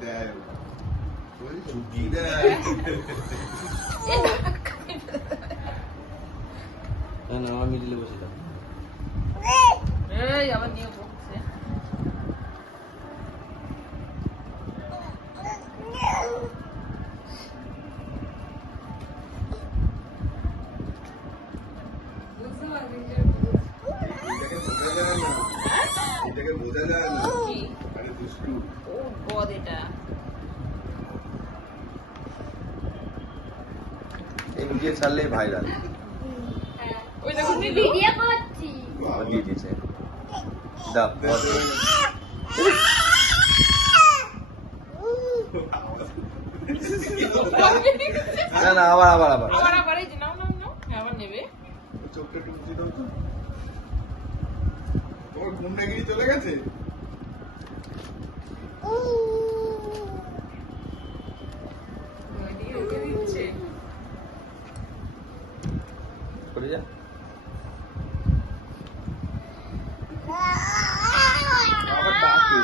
দেয় চুকি দেয় না আমার মিডিলে বসে দাও এই আবার নিয়ে পড়ছে এটাকে বোঝা যায় না আরে দুষ্টু ও গড এটা এই ভিডিও ছাড়লেই ভাইরাল ওই দেখো ভিডিও করছি দিয়ে দিয়েছে দাও না না আবার আবার আবার আবার আবার এই যে নাও নাও নাও আবার নেবে চোখটা টুকছি দাও তো তোমার গুন্ডাগিরি চলে গেছে ওকে দিচ্ছে করে যা আবার ডাকে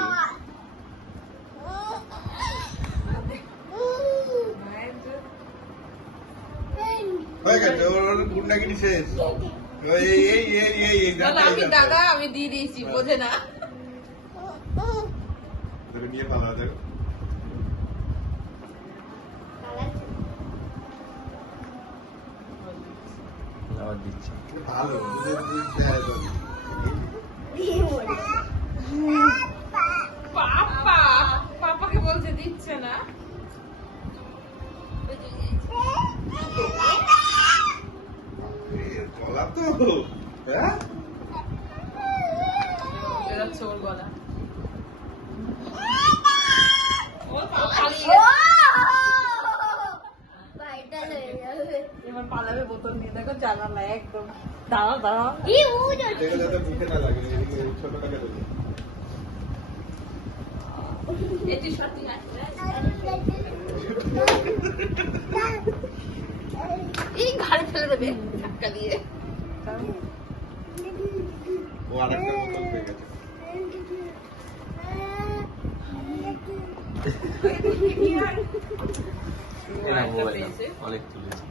হয়ে গেছে ওর গুন্ডাগিরি শেষ এই এই এই এই এই না আমি টাকা আমি দিয়ে দিয়েছি বোঝে না তোকে নিয়ে পালা দেখো আবার দিচ্ছি ভালো দেয় পাপা পাপাকে বলছে দিচ্ছে না গলা তো হ্যাঁ বেরোচ্ছে ওর গলা ও ভাইটাল হয়ে যাবে এবার পালাবে বোতল নিয়ে দেখো জানালা একদম দাঁড়াও দাঁড়াও কি উজ দেখো যাতে মুখে না লাগে এদিকে ছোটটাকে দেবো এটি সত্যি না এই ঘাড়ে ফেলে দেবে ধাক্কা দিয়ে ও আরেকটা বোতল পেয়ে গেছে এরা মোবাইল অনেক তুলেছে